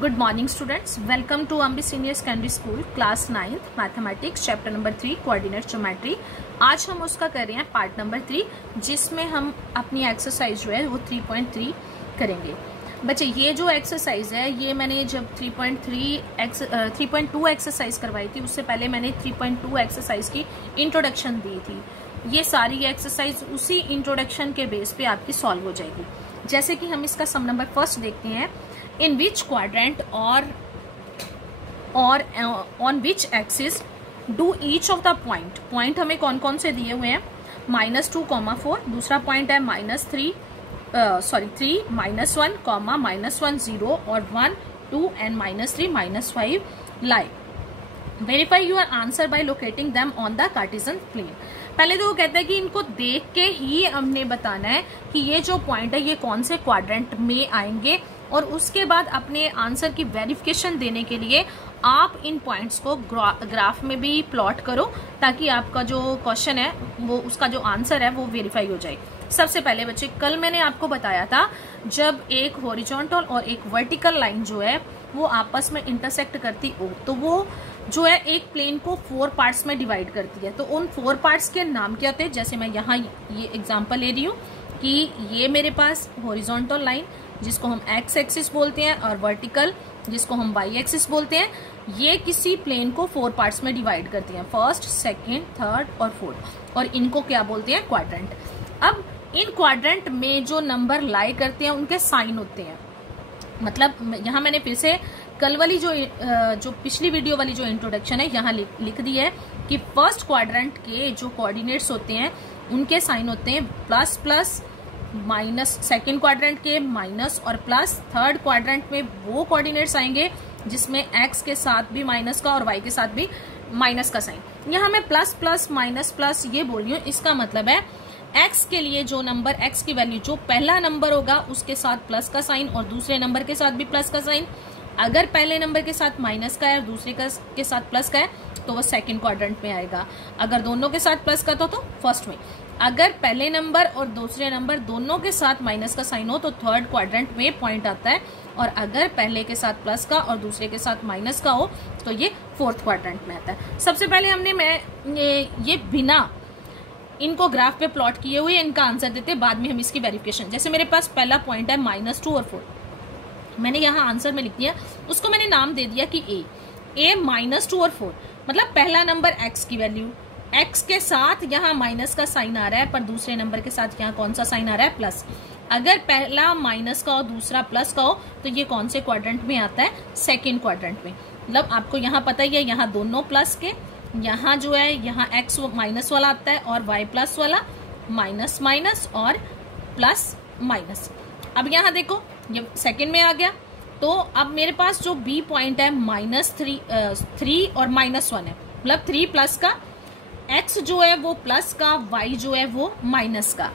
Good morning students, welcome to Ambi senior secondary school class 9th mathematics chapter number 3 coordinate geometry. आज हम उसका कर रहे हैं पार्ट नंबर 3, जिसमें हम अपनी एक्सरसाइज जो है वो 3.3 करेंगे। बच्चे ये जो एक्सरसाइज है ये मैंने जब 3.2 एक्सरसाइज करवाई थी उससे पहले मैंने 3.2 एक्सरसाइज की इंट्रोडक्शन दी थी। ये सारी एक्सरसाइज उसी इंट्रोडक्शन के बेस पे आपकी सॉल्व हो जाएगी। जैसे कि हम इसका सम नंबर फर्स्ट देखते हैं। इन विच क्वाड्रेंट और on which axis do each of the point हमें कौन कौन से दिए हुए हैं, -2, -4, दूसरा पॉइंट है -3, 3, -1, -1, 0 और 1, 2 and -3, -5 lie. Verify your answer by locating them on the Cartesian plane. पहले तो वो कहता है कि इनको देख के ही हमने बताना है कि ये जो पॉइंट है ये कौन से क्वाड्रेंट में आएंगे, और उसके बाद अपने आंसर की वेरिफिकेशन देने के लिए आप इन पॉइंट्स को ग्राफ में भी प्लॉट करो, ताकि आपका जो क्वेश्चन है वो उसका जो आंसर है वो वेरीफाई हो जाए। सबसे पहले बच्चे, कल मैंने आपको बताया था जब एक हॉरिजॉन्टल और एक वर्टिकल लाइन जो है वो आपस में इंटरसेक्ट करती हो तो वो जो है एक प्लेन को 4 पार्ट्स में डिवाइड करती है। तो उन 4 पार्ट्स के नाम क्या होते हैं, जैसे मैं यहाँ ये एग्जांपल ले रही हूँ कि ये मेरे पास हॉरिजॉन्टल लाइन जिसको हम एक्स एक्सिस बोलते हैं और वर्टिकल जिसको हम वाई एक्सिस बोलते हैं, ये किसी प्लेन को 4 पार्ट्स में डिवाइड करती हैं, फर्स्ट, सेकेंड, थर्ड और फोर्थ, और इनको क्या बोलते हैं, क्वाड्रेंट। अब इन क्वाड्रेंट में जो नंबर लाई करते हैं उनके साइन होते हैं। मतलब यहाँ मैंने फिर से कल वाली जो पिछली वीडियो वाली जो इंट्रोडक्शन है यहाँ लिख दी है कि फर्स्ट क्वाड्रेंट के जो कोऑर्डिनेट्स होते हैं उनके साइन होते हैं plus plus, minus second quadrant के माइनस और प्लस, थर्ड क्वाड्रेंट में वो कोऑर्डिनेट्स आएंगे जिसमें एक्स के साथ भी माइनस का और वाई के साथ भी माइनस का साइन। यहाँ मैं प्लस प्लस माइनस प्लस ये बोल रही हूँ, इसका मतलब है एक्स के लिए जो नंबर, एक्स की वैल्यू जो पहला नंबर होगा उसके साथ प्लस का साइन और दूसरे नंबर के साथ भी प्लस का साइन। अगर पहले नंबर के साथ माइनस का है और दूसरे के साथ प्लस का है तो वो सेकंड क्वाड्रेंट में आएगा। अगर दोनों के साथ प्लस का तो फर्स्ट में। अगर पहले नंबर और दूसरे नंबर दोनों के साथ माइनस का साइन हो तो थर्ड क्वाड्रेंट में पॉइंट आता है, और अगर पहले के साथ प्लस का और दूसरे के साथ माइनस का हो तो ये फोर्थ क्वाड्रेंट में आता है। सबसे पहले हमने ये बिना इनको ग्राफ पे प्लॉट किए हुए इनका आंसर देते, बाद में हम इसकी वेरिफिकेशन। जैसे मेरे पास पहला पॉइंट है -2 और 4, मैंने यहाँ आंसर में लिख दिया, उसको मैंने नाम दे दिया कि ए -2 और 4, मतलब पहला नंबर एक्स की वैल्यू, एक्स के साथ यहाँ माइनस का साइन आ रहा है पर दूसरे नंबर के साथ यहाँ कौन सा साइन आ रहा है, प्लस। अगर पहला माइनस का और दूसरा प्लस का हो तो ये कौन से क्वाड्रेंट में आता है, सेकेंड क्वाड्रेंट में। मतलब आपको यहाँ पता ही है, यहाँ दोनों प्लस के, यहाँ जो है यहाँ एक्स माइनस वाला आता है और वाई प्लस वाला, माइनस माइनस और प्लस माइनस। अब यहाँ देखो ये सेकेंड में आ गया, तो अब मेरे पास जो बी पॉइंट है -3 और -1 है, मतलब 3 प्लस का, x जो है वो प्लस का, y जो है वो माइनस का,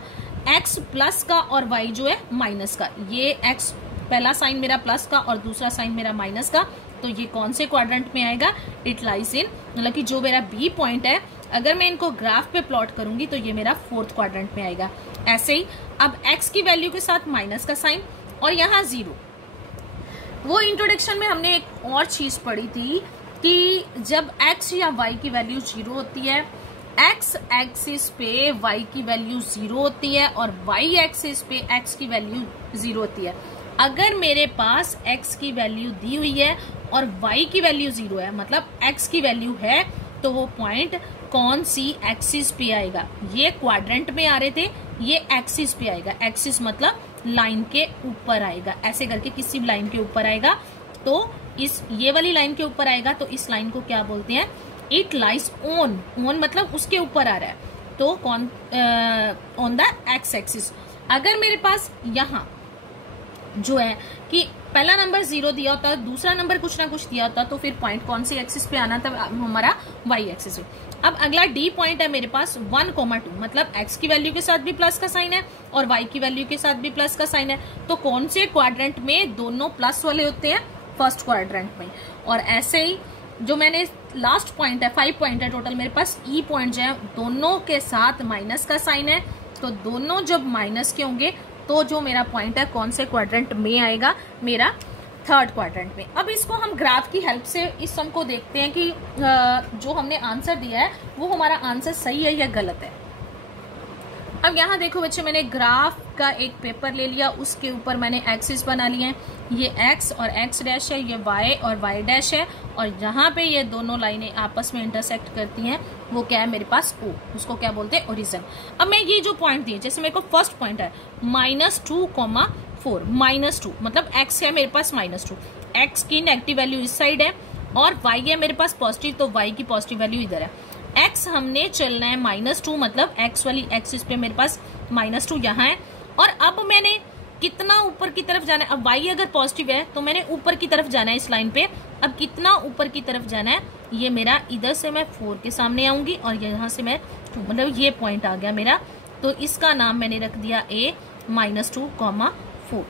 x प्लस का और y जो है माइनस का। ये x पहला साइन मेरा प्लस का और दूसरा साइन मेरा माइनस का, तो ये कौन से क्वाड्रेंट में आएगा, इट लाइज इन, मतलब कि जो मेरा बी पॉइंट है अगर मैं इनको ग्राफ पे प्लॉट करूंगी तो ये मेरा फोर्थ क्वाड्रेंट में आएगा। ऐसे ही अब x की वैल्यू के साथ माइनस का साइन और यहाँ 0। वो इंट्रोडक्शन में हमने एक और चीज पढ़ी थी कि जब x या y की वैल्यू 0 होती है, x एक्सिस पे y की वैल्यू 0 होती है और y एक्सिस पे x की वैल्यू 0 होती है। अगर मेरे पास x की वैल्यू दी हुई है और y की वैल्यू 0 है, मतलब x की वैल्यू है, तो वो पॉइंट कौन सी एक्सिस पे आएगा, ये क्वाड्रेंट में आ रहे थे, ये एक्सिस पे आएगा। एक्सिस मतलब लाइन के ऊपर आएगा, ऐसे करके किसी भी लाइन के ऊपर आएगा, तो ये वाली लाइन के ऊपर आएगा, तो इस लाइन को क्या बोलते हैं, इट लाइज ऑन मतलब उसके ऊपर आ रहा है, तो कौन ऑन द एक्स एक्सिस। अगर मेरे पास यहाँ जो है कि पहला नंबर 0 दिया होता है, दूसरा नंबर कुछ ना कुछ दिया होता, तो फिर पॉइंट कौन सी एक्सिस पे आना था, हमारा वाई एक्सिस पे। अब अगला डी पॉइंट है मेरे पास 1,2, मतलब एक्स की वैल्यू के साथ भी प्लस का साइन है और वाई की वैल्यू के साथ भी प्लस का साइन है, तो कौन से क्वाड्रेंट में दोनों प्लस वाले होते हैं, फर्स्ट क्वाड्रेंट में। और ऐसे ही जो मैंने लास्ट पॉइंट है, 5 पॉइंट है टोटल मेरे पास, ई पॉइंट जो है दोनों के साथ माइनस का साइन है, तो दोनों जब माइनस के होंगे तो जो मेरा पॉइंट है कौन से क्वाड्रेंट में आएगा, मेरा थर्ड क्वाड्रेंट में। अब इसको हम ग्राफ की हेल्प से इस सम को देखते हैं कि जो हमने आंसर दिया है वो हमारा आंसर सही है या गलत है। अब यहाँ देखो बच्चे, मैंने ग्राफ का एक पेपर ले लिया, उसके ऊपर मैंने एक्सिस बना लिए हैं, ये एक्स और एक्स डैश है, ये वाई और वाई डैश है, और यहाँ पे ये दोनों लाइनें आपस में इंटरसेक्ट करती हैं, वो क्या है मेरे पास ओ, उसको क्या बोलते हैं ओरिजिन। अब मैं ये जो पॉइंट दिए, जैसे मेरे को फर्स्ट पॉइंट है -2,4, -2 मतलब एक्स है मेरे पास -2, एक्स की नेगेटिव वैल्यू इस साइड है और वाई है मेरे पास पॉजिटिव, तो वाई की पॉजिटिव वैल्यू इधर है। एक्स हमने चलना है -2, मतलब एक्स वाली एक्सिस पे मेरे पास -2 यहाँ है, और अब मैंने कितना ऊपर की तरफ जाना है। अब y अगर पॉजिटिव है तो मैंने ऊपर की तरफ जाना है इस लाइन पे। अब कितना ऊपर की तरफ जाना है, ये मेरा इधर से मैं 4 के सामने आऊंगी और यहाँ से मैं 2, मतलब ये पॉइंट आ गया मेरा, तो इसका नाम मैंने रख दिया a -2,4।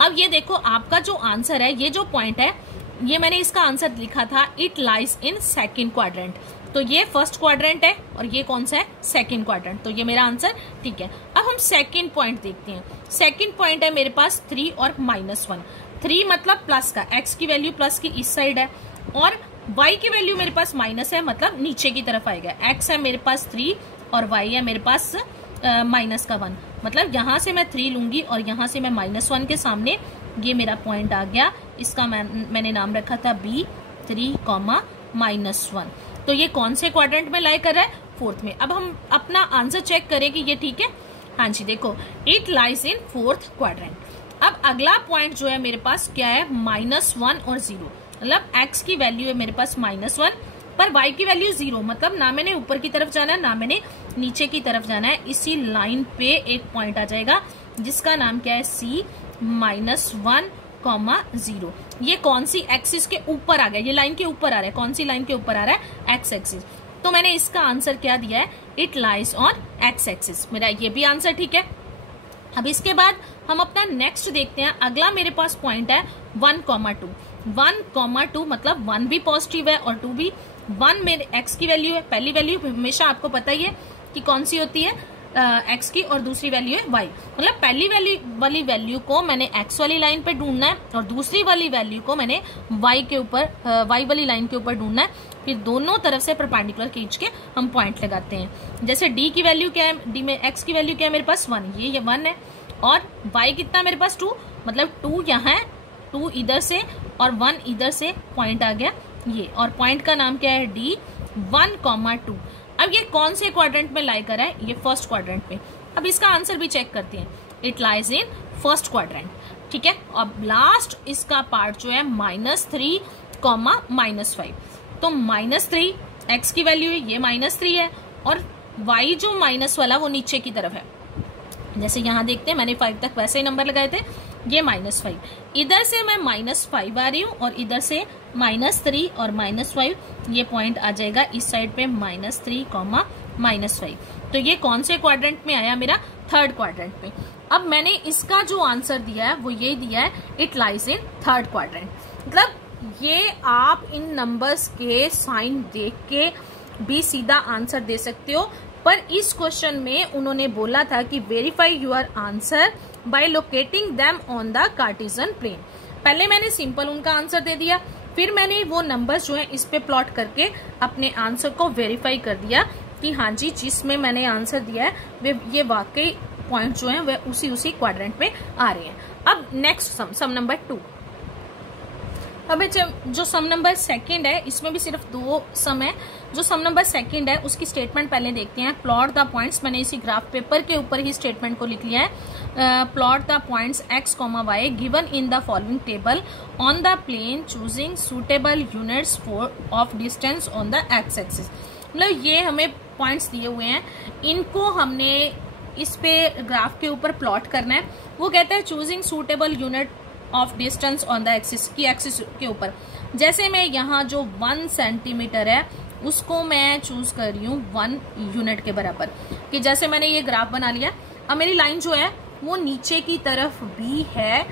अब ये देखो आपका जो आंसर है, ये जो पॉइंट है, ये मैंने इसका आंसर लिखा था it lies in second quadrant, तो ये फर्स्ट क्वाड्रेंट है और ये कौन सा है सेकंड क्वाड्रेंट, तो ये मेरा आंसर ठीक है। अब हम सेकंड पॉइंट देखते हैं। सेकंड पॉइंट है मेरे पास 3 और -1, 3 मतलब प्लस का, x की वैल्यू प्लस की इस साइड है और y की वैल्यू मेरे पास माइनस है, मतलब नीचे की तरफ आएगा। x है मेरे पास 3 और y है मेरे पास -1, मतलब यहाँ से मैं 3 लूंगी और यहाँ से मैं -1 के सामने, ये मेरा पॉइंट आ गया, इसका मैंने नाम रखा था B3,-1। तो ये कौन से क्वाड्रेंट में लाई कर रहा है, फोर्थ में। अब हम अपना आंसर चेक करें कि ये ठीक है। हाँ जी, देखो it lies in fourth quadrant. अब अगला पॉइंट जो है मेरे पास क्या है, -1 और 0, मतलब x की वैल्यू है मेरे पास -1 पर y की वैल्यू 0, मतलब ना मैंने ऊपर की तरफ जाना है ना मैंने नीचे की तरफ जाना है। इसी लाइन पे एक पॉइंट आ जाएगा जिसका नाम क्या है C -1,0। ये कौन सी एक्सिस के ऊपर आ गया, ये लाइन के ऊपर आ रहा है, कौन सी लाइन के ऊपर आ रहा है, एक्स एक्सिस। तो मैंने इसका आंसर क्या दिया है, it lies on x axis. मेरा ये भी आंसर ठीक है। अब इसके बाद हम अपना नेक्स्ट देखते हैं। अगला मेरे पास पॉइंट है 1,2, 1,2 मतलब 1 भी पॉजिटिव है और 2 भी। 1 मेरे एक्स की वैल्यू है, पहली वैल्यू हमेशा आपको पता ही है कि कौन सी होती है, एक्स की, और दूसरी वैल्यू है वाई। मतलब पहली वाली वैल्यू को मैंने एक्स वाली लाइन पे ढूंढना है और दूसरी वाली वैल्यू को मैंने वाई के ऊपर, वाई वाली लाइन के ऊपर ढूंढना है। फिर दोनों तरफ से परपेंडिकुलर खींच के हम पॉइंट लगाते हैं। जैसे डी की वैल्यू क्या है, डी में एक्स की वैल्यू क्या है मेरे पास 1, ये 1 है, और वाई कितना मेरे पास 2, मतलब 2 यहाँ है, 2 इधर से और 1 इधर से पॉइंट आ गया ये, और पॉइंट का नाम क्या है D 1,2। अब ये कौन से क्वाड्रेंट में लाई कर रहा है, ये फर्स्ट क्वाड्रेंट में। अब इसका आंसर भी चेक करते हैं, it lies in first quadrant, ठीक है। अब लास्ट इसका पार्ट जो है -3, -5, तो -3 x की वैल्यू है, ये -3 है, और y जो माइनस वाला वो नीचे की तरफ है। जैसे यहाँ देखते हैं मैंने 5 तक वैसे ही नंबर लगाए थे, ये -5, इधर से मैं -5 आ रही हूँ और इधर से -3 और -5, ये पॉइंट आ जाएगा इस साइड पे -3, -5। तो ये कौन से क्वाड्रेंट में आया, मेरा थर्ड क्वाड्रेंट में। अब मैंने इसका जो आंसर दिया है वो ये दिया है, it lies in third quadrant. मतलब ये आप इन नंबर्स के साइन देख के भी सीधा आंसर दे सकते हो, पर इस क्वेश्चन में उन्होंने बोला था कि verify your answer by locating them on the Cartesian plane. पहले मैंने सिंपल उनका आंसर दे दिया, फिर मैंने वो नंबर्स जो है इस पे प्लॉट करके अपने आंसर को वेरीफाई कर दिया कि हाँ जी, जिसमें मैंने आंसर दिया है वे ये वाकई पॉइंट जो है वह उसी क्वाड्रेंट में आ रहे हैं। अब नेक्स्ट सम नंबर 2। अब जो सम नंबर सेकंड है, इसमें भी सिर्फ 2 सम है। जो सम नंबर सेकंड है उसकी स्टेटमेंट पहले देखते हैं। प्लॉट द पॉइंट्स, मैंने इसी ग्राफ पेपर के ऊपर ही स्टेटमेंट को लिख लिया है। Plot the points x, y given in the following table on the plane choosing suitable units of distance on the x axis. मतलब ये हमें पॉइंट्स दिए हुए हैं, इनको हमने इस पे ग्राफ के ऊपर प्लॉट करना है। वो कहता है choosing suitable unit of distance on the axis, की एक्सिस के ऊपर। जैसे मैं यहाँ जो 1 सेंटीमीटर है उसको मैं चूज कर रही हूँ 1 यूनिट के बराबर, कि जैसे मैंने ये ग्राफ बना लिया। अब मेरी लाइन जो है वो नीचे की तरफ भी है,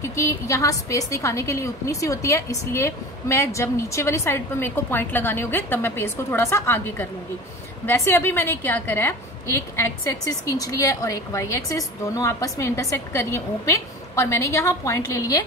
क्योंकि यहाँ स्पेस दिखाने के लिए उतनी सी होती है, इसलिए मैं जब नीचे वाली साइड पर मेरे को पॉइंट लगाने होंगे तब मैं पेज को थोड़ा सा आगे कर लूंगी। वैसे अभी मैंने क्या करा है, एक एक्स एक्सिस खींच लिया है और एक वाई एक्सिस, दोनों आपस में इंटरसेक्ट करिए ओ पे, और मैंने यहाँ पॉइंट ले लिए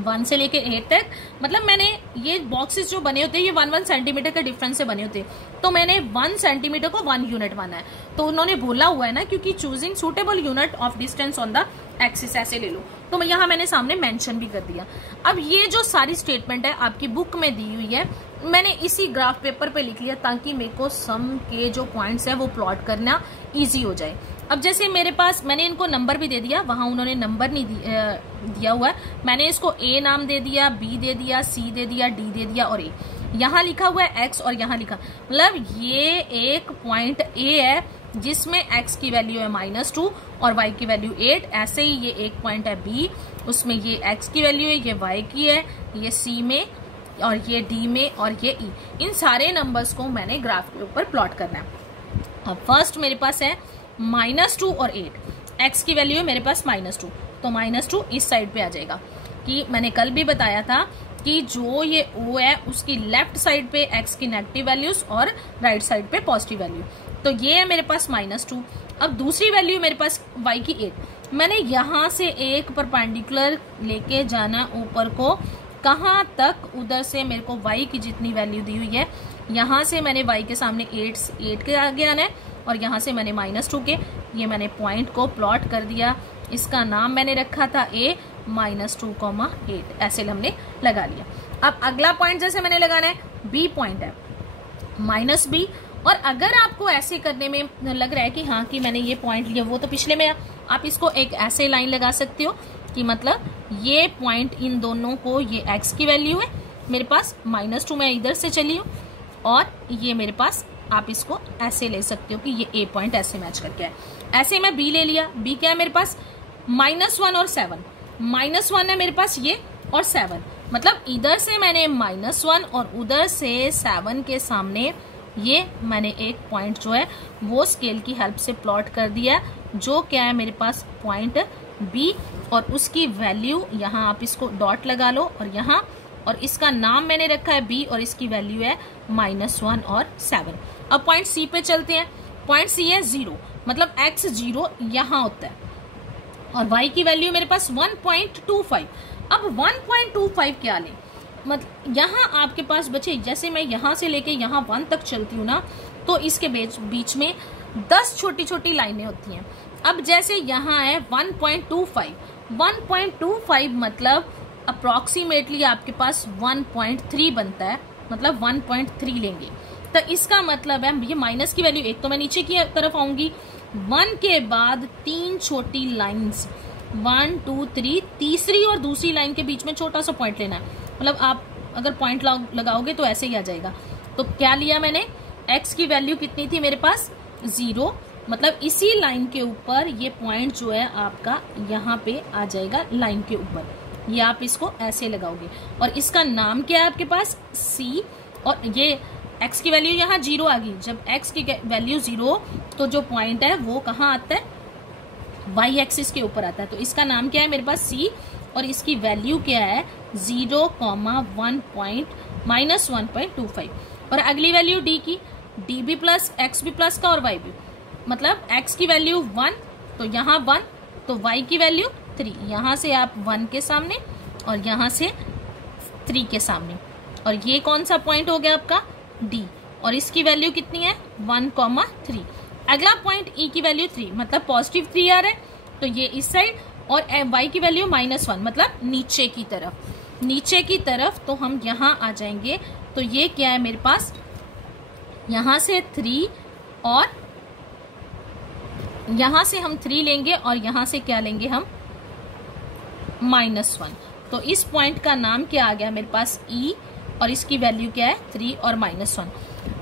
1 से लेके 8 तक, मतलब मैंने ये बॉक्सेस जो बने होते हैं ये 1 सेंटीमीटर के डिफरेंस से बने होते हैं, तो मैंने 1 सेंटीमीटर को 1 यूनिट माना है। तो उन्होंने बोला हुआ है ना, क्योंकि choosing suitable unit of distance on the axis, ऐसे ले लो, तो यहाँ मैंने सामने मेंशन भी कर दिया। अब ये जो सारी स्टेटमेंट है आपकी बुक में दी हुई है, मैंने इसी ग्राफ पेपर पे लिख लिया ताकि मेरे को सम के जो पॉइंट्स है वो प्लॉट करना इजी हो जाए। अब जैसे मेरे पास, मैंने इनको नंबर भी दे दिया, वहां उन्होंने नंबर नहीं दिया हुआ है, मैंने इसको ए नाम दे दिया, बी दे दिया, सी दे दिया, डी दे दिया और ए। यहाँ लिखा हुआ है एक्स और यहाँ लिखा, मतलब ये एक पॉइंट ए है जिसमें x की वैल्यू है -2 और y की वैल्यू 8। ऐसे ही ये एक पॉइंट है b, उसमें ये x की वैल्यू है, ये y की है, ये c में और ये d में और ये e। इन सारे नंबर्स को मैंने ग्राफ के ऊपर प्लॉट करना है। अब फर्स्ट मेरे पास है -2 और 8, x की वैल्यू है मेरे पास -2, तो -2 इस साइड पे आ जाएगा। कि मैंने कल भी बताया था कि जो ये O है उसकी लेफ्ट साइड पे x की नेगेटिव वैल्यूज और राइट साइड पे पॉजिटिव वैल्यू, तो ये है मेरे पास -2। अब दूसरी वैल्यू मेरे पास y की 8, मैंने यहाँ से एक परपेंडिकुलर लेके जाना ऊपर को, कहाँ तक, उधर से मेरे को y की जितनी वैल्यू दी हुई है, यहाँ से मैंने y के सामने 8 के आगे आना है और यहाँ से मैंने -2 के, ये मैंने पॉइंट को प्लॉट कर दिया। इसका नाम मैंने रखा था a, -2, 8 ऐसे हमने लगा लिया। अब अगला पॉइंट जैसे मैंने लगाना है b पॉइंट है -b, और अगर आपको ऐसे करने में लग रहा है कि हाँ कि मैंने ये पॉइंट लिया, वो तो पिछले में, आप इसको एक ऐसे लाइन लगा सकते हो कि मतलब ये पॉइंट इन दोनों को, ये x की वैल्यू है मेरे पास, -2 मैं इधर से चली हूँ और ये मेरे पास, आप इसको ऐसे ले सकते हो कि ये a पॉइंट ऐसे मैच करके है। ऐसे मैं b ले लिया, b क्या है मेरे पास -1 और 7, -1 है मेरे पास ये और 7, मतलब इधर से मैंने -1 और उधर से 7 के सामने ये मैंने एक पॉइंट जो है वो स्केल की हेल्प से प्लॉट कर दिया, जो क्या है मेरे पास पॉइंट B, और उसकी वैल्यू यहाँ आप इसको डॉट लगा लो और यहाँ, और इसका नाम मैंने रखा है B और इसकी वैल्यू है -1 और 7। अब पॉइंट C पे चलते हैं। पॉइंट C है 0, मतलब x 0 यहाँ होता है और y की वैल्यू मेरे पास 1.25। अब 1.25 क्या लें, मतलब यहाँ आपके पास बचे, जैसे मैं यहाँ से लेके यहाँ 1 तक चलती हूँ ना, तो इसके बीच में 10 छोटी छोटी लाइनें होती हैं। अब जैसे यहाँ है 1.25 मतलब अप्रोक्सीमेटली आपके पास 1.3 बनता है, मतलब 1.3 लेंगे, तो इसका मतलब है ये माइनस की वैल्यू, एक तो मैं नीचे की तरफ आऊंगी, 1 के बाद 3 छोटी लाइन्स, 1 2 3, तीसरी और दूसरी लाइन के बीच में छोटा सा पॉइंट लेना है, मतलब आप अगर पॉइंट लगाओगे तो ऐसे ही आ जाएगा। तो क्या लिया मैंने, x की वैल्यू कितनी थी मेरे पास 0, मतलब इसी लाइन के ऊपर ये पॉइंट जो है आपका यहाँ पे आ जाएगा लाइन के ऊपर, ये आप इसको ऐसे लगाओगे और इसका नाम क्या है आपके पास C, और ये x की वैल्यू यहाँ 0 आ गई। जब x की वैल्यू 0 तो जो पॉइंट है वो कहाँ आता है, y एक्सिस के ऊपर आता है, तो इसका नाम क्या है मेरे पास C और इसकी वैल्यू क्या है 0,1.25। और अगली वैल्यू d की, db plus x b plus का और y भी, मतलब x की वैल्यू 1 तो यहाँ 1, तो y की वैल्यू 3, यहाँ से आप 1 के सामने और यहाँ से 3 के सामने, और ये कौन सा पॉइंट हो गया आपका d, और इसकी वैल्यू कितनी है 1,3। अगला पॉइंट e की वैल्यू 3, मतलब पॉजिटिव 3 आ रहा है, तो ये इस साइड, और y की वैल्यू -1 मतलब नीचे की तरफ, तो हम यहाँ आ जाएंगे। तो ये क्या है मेरे पास, यहाँ से 3 और यहाँ से हम 3 लेंगे और यहाँ से क्या लेंगे हम -1, तो इस पॉइंट का नाम क्या आ गया मेरे पास E, और इसकी वैल्यू क्या है 3 और -1।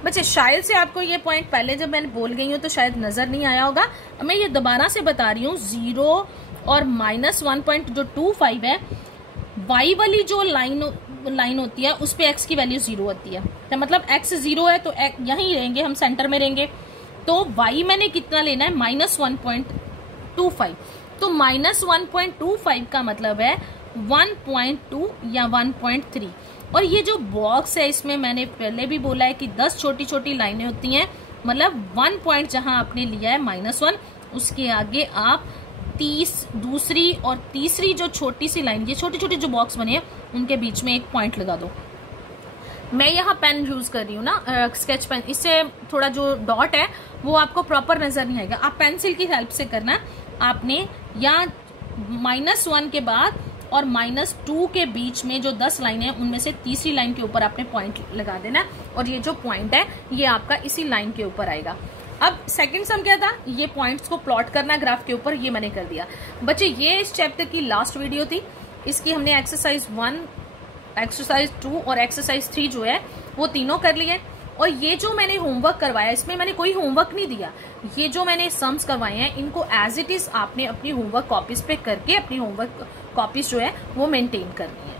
बच्चे शायद से आपको ये पॉइंट पहले जब मैंने बोल गई हूँ तो शायद नजर नहीं आया होगा, मैं ये दोबारा से बता रही हूँ। 0 और -1.25 है, y वाली जो लाइन होती है उस पे x की वैल्यू 0 होती है, तो मतलब x 0 है तो यहीं रहेंगे हम, सेंटर में रहेंगे। तो y मैंने कितना लेना है -1.25, तो -1.25 का मतलब है 1.2 या 1.3। और ये जो बॉक्स है इसमें मैंने पहले भी बोला है कि 10 छोटी छोटी लाइनें होती हैं, मतलब 1 पॉइंट जहां आपने लिया है -1 उसके आगे आप दूसरी और तीसरी जो छोटी सी लाइन, ये छोटे छोटे जो बॉक्स बने हैं उनके बीच में एक पॉइंट लगा दो। मैं यहाँ पेन यूज कर रही हूँ ना, स्केच पेन, इससे थोड़ा जो डॉट है वो आपको प्रॉपर नजर नहीं आएगा। आप पेंसिल की हेल्प से करना। आपने यहाँ -1 के बाद और -2 के बीच में जो 10 लाइन है उनमें से तीसरी लाइन के ऊपर आपने पॉइंट लगा देना, और ये जो पॉइंट है ये आपका इसी लाइन के ऊपर आएगा। अब सेकंड सम क्या था, ये पॉइंट्स को प्लॉट करना ग्राफ के ऊपर, ये मैंने कर दिया। बच्चे ये इस चैप्टर की लास्ट वीडियो थी, इसकी हमने एक्सरसाइज 1, एक्सरसाइज 2 और एक्सरसाइज 3 जो है वो तीनों कर लिए। और ये जो मैंने होमवर्क करवाया इसमें मैंने कोई होमवर्क नहीं दिया, ये जो मैंने सम्स करवाए हैं इनको एज इट इज आपने अपनी होमवर्क कॉपीज पे करके अपनी होमवर्क कॉपीज जो है वो मेंटेन करनी है।